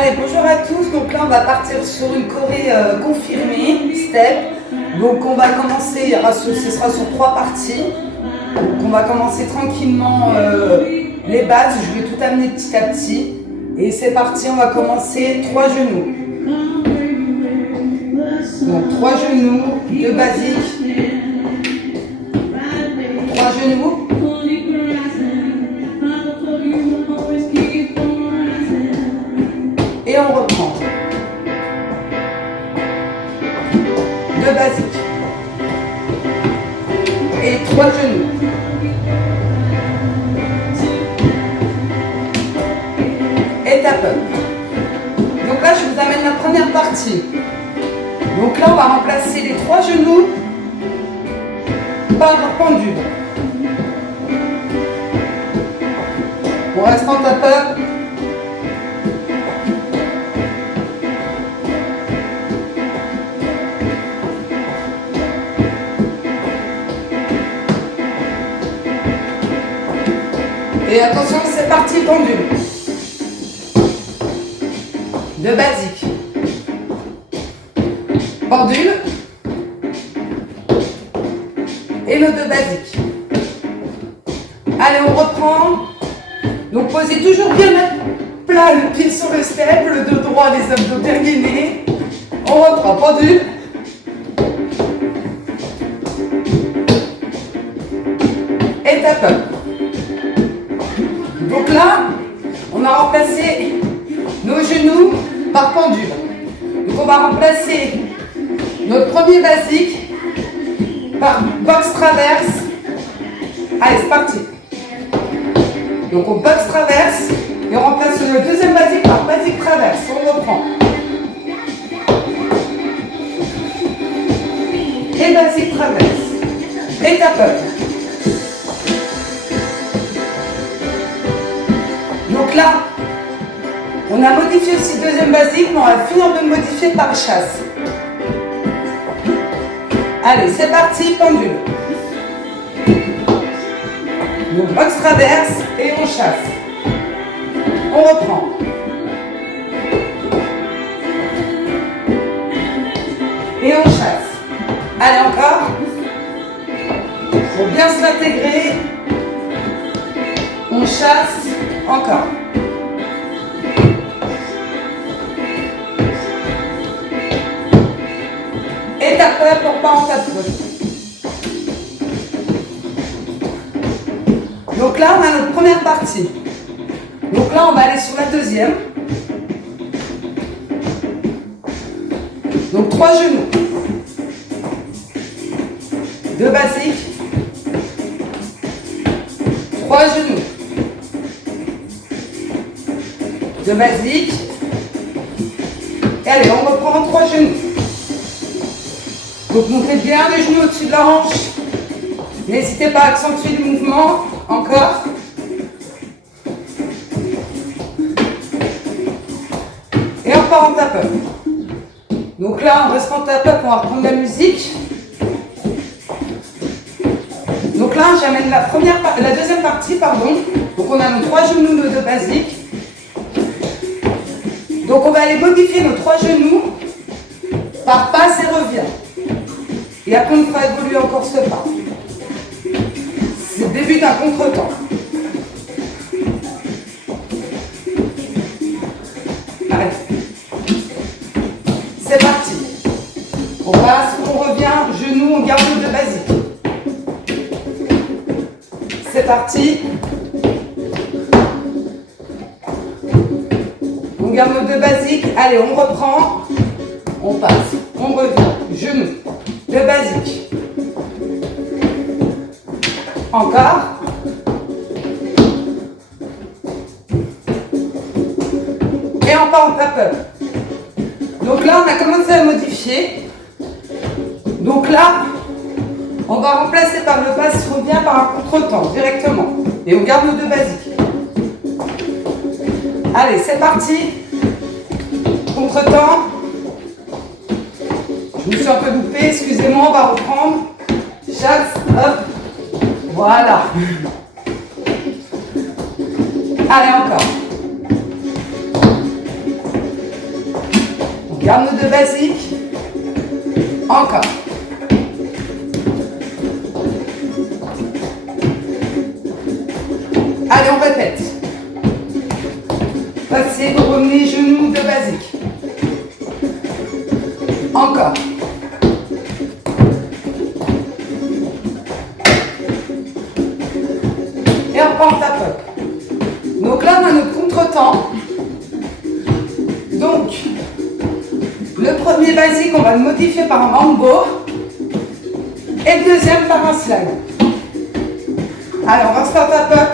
Allez, bonjour à tous. Donc là, on va partir sur une choré confirmée, step. Donc on va commencer, ce sera sur 3 parties. Donc on va commencer tranquillement les bases. Je vais tout amener petit à petit. Et c'est parti, on va commencer 3 genoux. Donc 3 genoux, 2 basiques. 3 genoux. Et on reprend. 2 basiques. Et 3 genoux. Étape up. Donc là, je vous amène la première partie. Donc là, on va remplacer les 3 genoux par un pendule. On reste en tap up. Et attention, c'est parti, pendule. 2 basiques. Pendule. Et nos 2 basiques. Allez, on reprend. Donc, posez toujours bien plat le pied sur le step, le dos droit, les abdos bien gainés. On reprend, pendule. Et tap up. Donc là, on a remplacé nos genoux par pendule. Donc on va remplacer notre premier basique par box traverse. Allez, c'est parti. Donc on box traverse et on remplace le deuxième basique par basique traverse. On reprend. Et basique traverse. Et tap up. Donc là, on a modifié aussi le deuxième basique, mais on va finir de le modifier par chasse. Allez, c'est parti, pendule. Donc box traverse et on chasse. On reprend. Et on chasse. Allez, encore. Pour bien se l'intégrer. On chasse. Encore. Et tap up pour pas en taper. Donc là, on a notre première partie. Donc là, on va aller sur la deuxième. Donc 3 genoux. 2 basiques. 3 genoux. 2 basiques. Et allez, on reprend 3 genoux. Donc montez bien les genoux au-dessus de la hanche. N'hésitez pas à accentuer le mouvement. Encore. Et on part en tap-up. Donc là, en restant en tap-up, on va reprendre la musique. Donc là, j'amène la deuxième partie, pardon. Donc on a nos 3 genoux, nos 2 basiques. Donc on va aller modifier nos 3 genoux par passe et revient. Et après on fera évoluer encore ce pas. C'est le début d'un contretemps. Allez. C'est parti. On passe, on revient, genoux, on garde nos 2 basiques. C'est parti. On garde nos 2 basiques. Allez, on reprend. On passe. On revient. Genoux. 2 basiques. Encore. Et on part en tap-up. Donc là, on a commencé à modifier. Donc là, on va remplacer par le passe-revient par un contretemps directement. Et on garde nos 2 basiques. Allez, c'est parti. Contretemps. Je me suis un peu loupée, excusez-moi, on va reprendre. Chasse, hop. Voilà. Allez, encore. basique. Encore. Allez, on répète. Passez, vous revenez genoux de basique. Encore. Et on reprend ta pop. Donc là, on a notre contre-temps. Donc, le premier basique, on va le modifier par un mambo. Et le deuxième par un slide. Allez, on va start ta pop.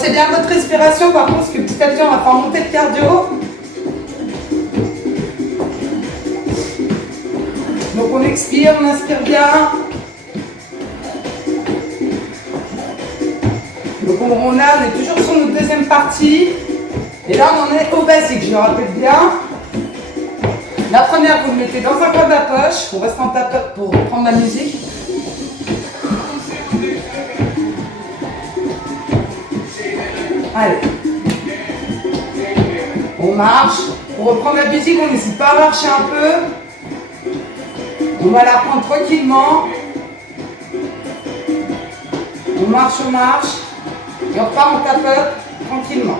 C'est bien votre respiration, par contre, parce que petit à petit, on va faire monter le cardio. Donc, on expire, on inspire bien. Donc, on est toujours sur notre deuxième partie. Et là, on en est au basique, je le rappelle bien. La première, vous le mettez dans un coin de la poche. On reste en tape pour reprendre la musique. Allez, on marche, pour reprendre la musique, on n'hésite pas à marcher un peu. On va la reprendre tranquillement. On marche, et on repart en tape tranquillement.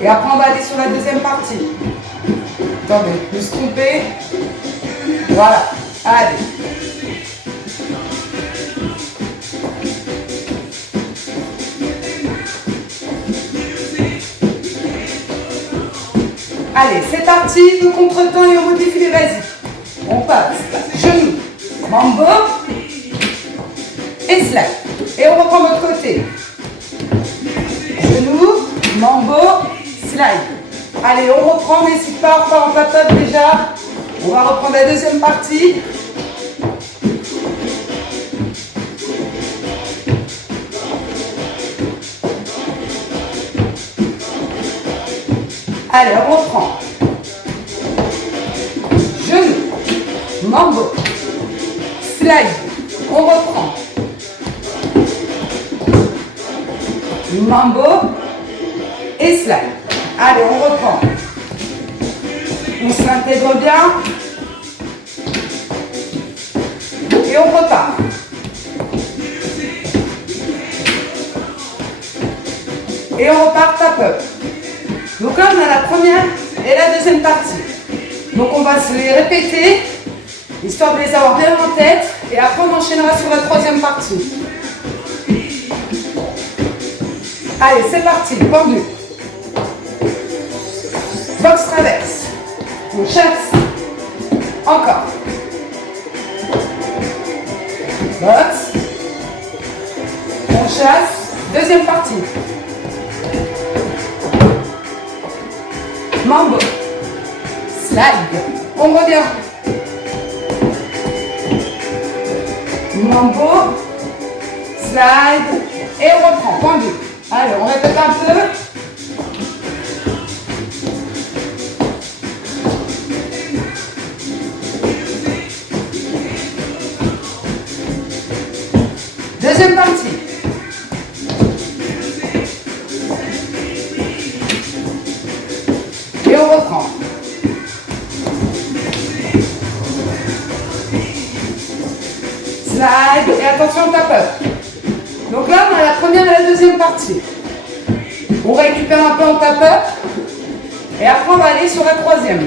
Et après, on va aller sur la deuxième partie. Attendez, je me suis trompée. Voilà, allez. Allez, c'est parti, le contre-temps et on modifie les basiques. On passe, genoux, mambo et slide. Et on reprend l'autre côté. Genoux, mambo, slide. Allez, on reprend, n'hésite pas, on repart en patate déjà. On va reprendre la deuxième partie. Allez, on reprend. Genou, mambo, slide. On reprend. Mambo et slide. Allez, on reprend. On s'intègre bien. Et on repart. Et on repart tape. Donc là, on a la première et la deuxième partie. Donc on va se les répéter, histoire de les avoir bien en tête. Et après, on enchaînera sur la troisième partie. Allez, c'est parti, pendu. Box traverse. On chasse. Encore. Box. On chasse. Deuxième partie. Mambo. Slide. On revient. Mambo. Slide. Et on reprend. Pendu. Allez, on répète un peu. Deuxième partie. Et on reprend. Slide. Et attention, tape up. Donc là, on a la première et la deuxième partie. On récupère un peu en tape up. Et après, on va aller sur la troisième.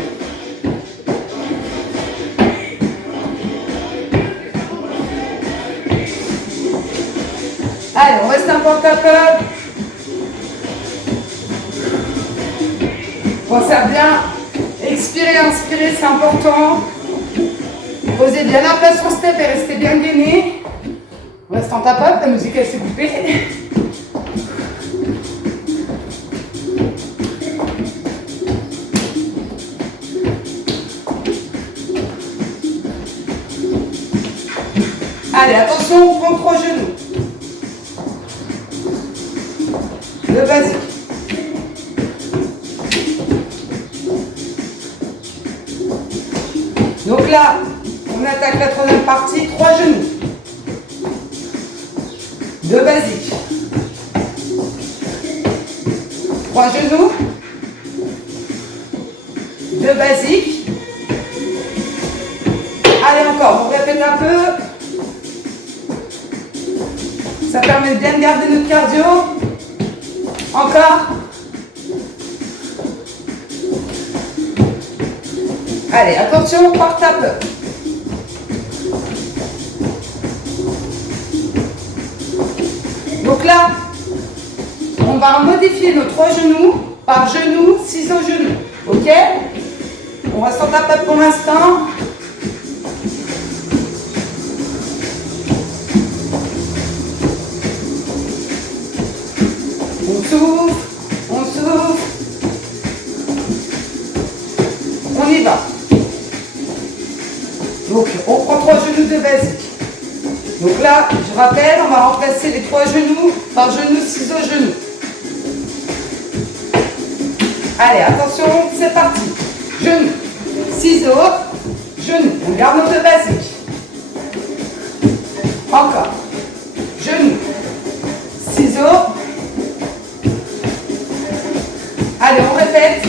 Allez, on reste un peu en tape up. Pensez à bien expirer, inspirer, c'est important. Posez bien la place sur step et restez bien gainé. On reste en tape up, la musique elle s'est coupée. Allez, attention, on prend 3 genoux. Le basique. Donc là, on attaque la troisième partie, 3 genoux. 2 basiques. 3 3 genoux. 2 basiques. Allez, encore, on répète un peu. Ça permet de bien garder notre cardio. Encore. Allez, attention, on part un peu. Donc là, on va modifier nos 3 genoux par genou, ciseaux, genou. Ok? On reste en tape pour l'instant. On souffle, on souffle. On y va. Donc, on prend 3 genoux de basique. Donc là, je rappelle, on va remplacer les 3 genoux par genou, ciseaux, genou. Allez, attention, c'est parti. Genou, ciseaux, genou. On garde nos 2 basiques. Encore. Genou, ciseaux. Allez, on répète.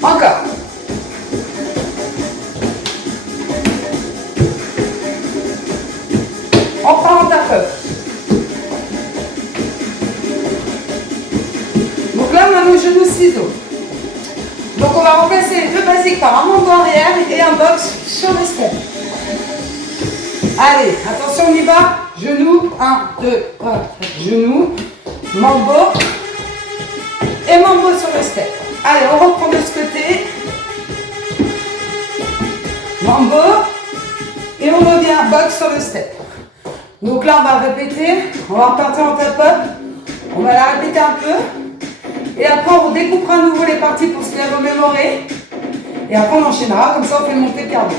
Encore. On part en tape. Donc là, on a nos genoux ciseaux. Donc on va remplacer les 2 basiques par un mambo arrière et un box sur les steps. Allez, attention, on y va. Genou, 1, 2, 3, genou, mambo et mambo sur le step. Allez, on reprend de ce côté. Mambo et on revient box sur le step. Donc là, on va répéter. On va repartir en tap-up. On va la répéter un peu. Et après, on découpera à nouveau les parties pour se les remémorer. Et après, on enchaînera. Comme ça, on fait monter le cardio.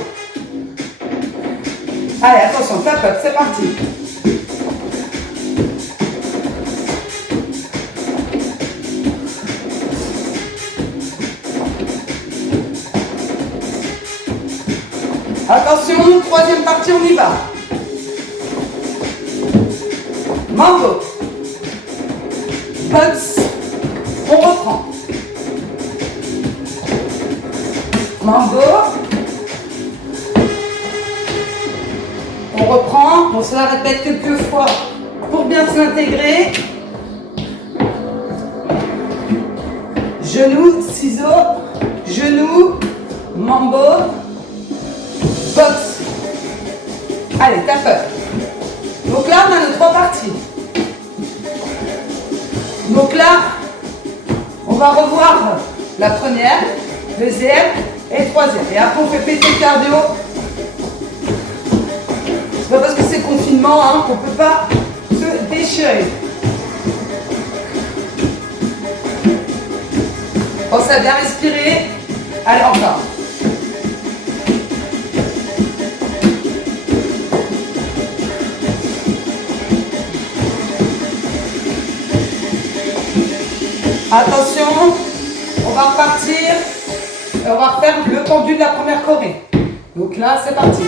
Allez, attention, tap-up, c'est parti. Attention, 3e partie, on y va. Mambo. Box. On reprend. Mambo. On reprend. On se la répète quelques fois pour bien s'intégrer. Genoux, ciseaux, genoux, mambo, box. Allez, tape. Donc là, on a nos 3 parties. Donc là, on va revoir la première, deuxième et troisième. Et après, on fait péter le cardio. C'est pas parce que c'est confinement hein, qu'on ne peut pas se déchirer. Pensez à bien respirer. Allez, encore. Attention, on va repartir et on va refaire le tendu de la première choré. Donc là, c'est parti.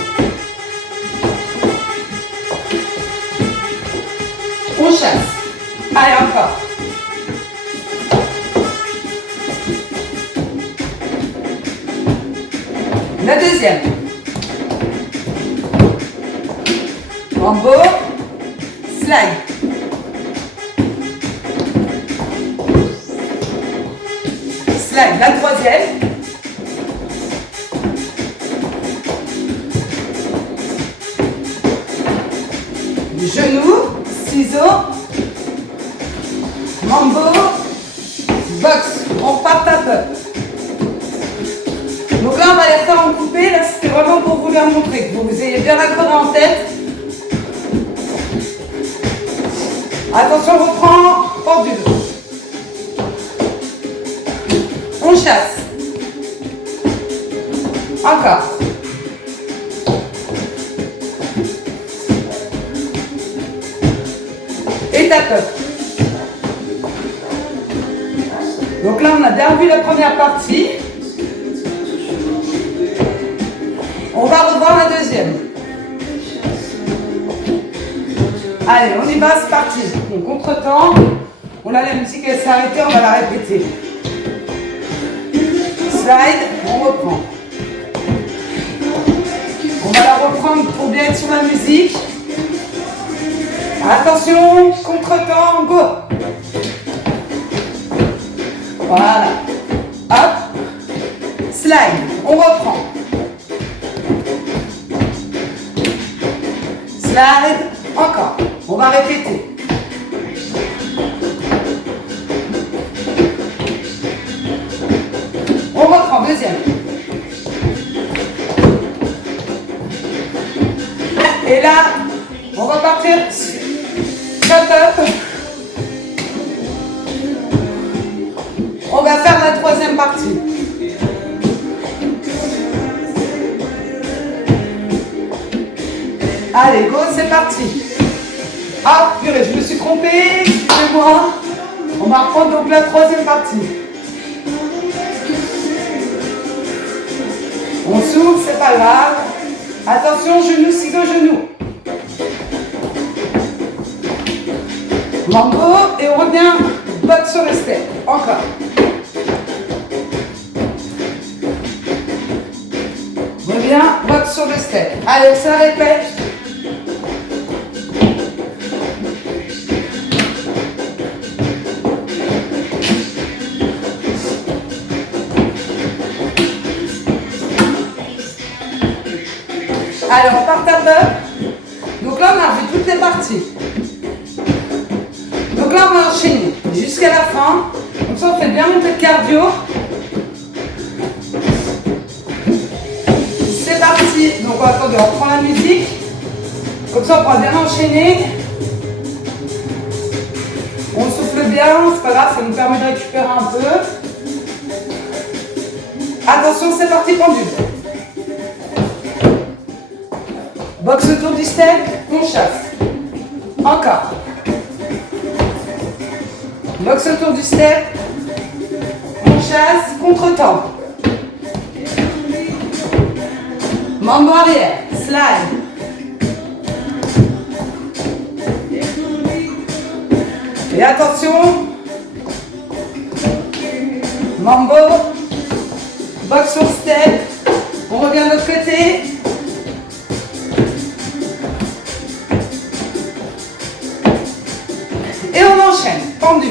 On chasse. Allez, encore. La deuxième. Mambo. Slide. Slide. La troisième. Genou. Ciseaux. Mambo. Box. On repart tape. Donc là, on va les faire en coupé. Là, c'était vraiment pour vous les montrer. Que vous ayez bien la choré en tête. Attention, on reprend. Pendule. On chasse. Encore. Et tape. Donc là, on a bien vu la première partie. On va revoir la deuxième. Allez, on y va, c'est parti. Donc, contre-temps. On a la musique, elle s'est arrêtée, on va la répéter. Slide, on reprend. On va la reprendre pour bien être sur la musique. Attention, contre-temps, go. Voilà. Hop. Slide, on reprend. Slide, encore. On va répéter. On reprend, deuxième. Et là, on va partir. Up. On va faire la troisième partie. Allez, go, c'est parti. Ah, purée, je me suis trompée. Excusez-moi. On va reprendre donc la troisième partie. On s'ouvre, c'est pas grave. Attention, genou, ciseaux, genou. Mambo, et on revient, botte sur le step. Encore. Reviens, botte sur le step. Allez, ça répète. Allez, on part à peu. Donc là, on a vu toutes les parties. Donc là, on va enchaîner jusqu'à la fin. Comme ça, on fait bien monter le cardio. C'est parti. Donc, attendez, on reprend la musique. Comme ça, on pourra bien enchaîner. On souffle bien, c'est pas grave, ça nous permet de récupérer un peu. Attention, c'est parti, pendule. Boxe autour du step, on chasse. Encore. Boxe autour du step, on chasse, contre-temps. Mambo arrière, slide. Et attention, mambo, boxe sur step, on revient de l'autre côté. Et on enchaîne, pendule.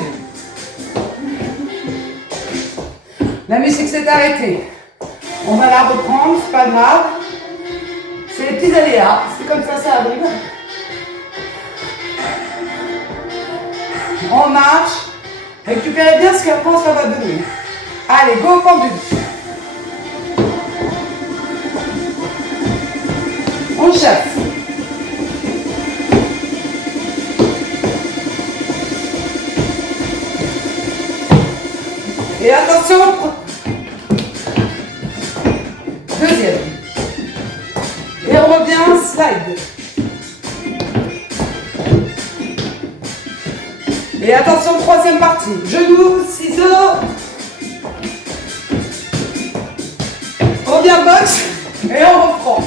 La musique s'est arrêtée. On va la reprendre, c'est pas grave. C'est les petits aléas, c'est comme ça arrive. On marche. Récupérez bien ce qu'après ça va donner. Allez, go pendule. On chasse. Et attention. Deuxième. Et on revient, slide. Et attention, troisième partie. Genoux, ciseaux. On revient boxe et on reprend.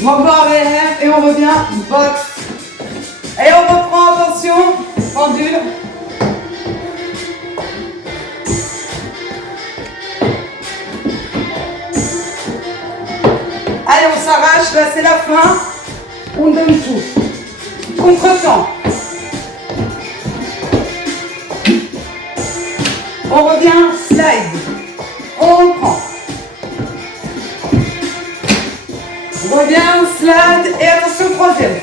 Mambo arrière et on revient boxe. Et on reprend, attention, pendule. Allez, on s'arrache, là c'est la fin. On donne tout. Contre-temps. On revient, slide. On reprend. On revient, slide. Et attention, troisième.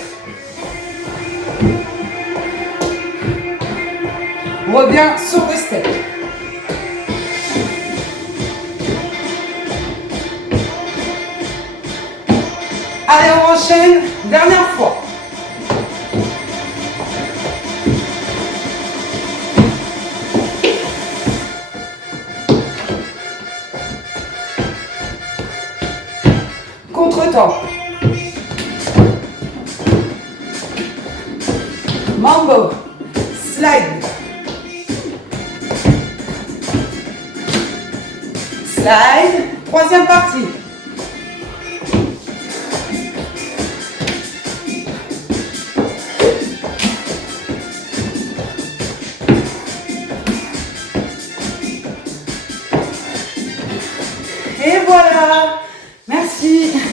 On revient sur le step. Allez, on enchaîne. Dernière fois. Contre-temps. Mambo. Slide. Slide. Troisième partie. voilà. Merci.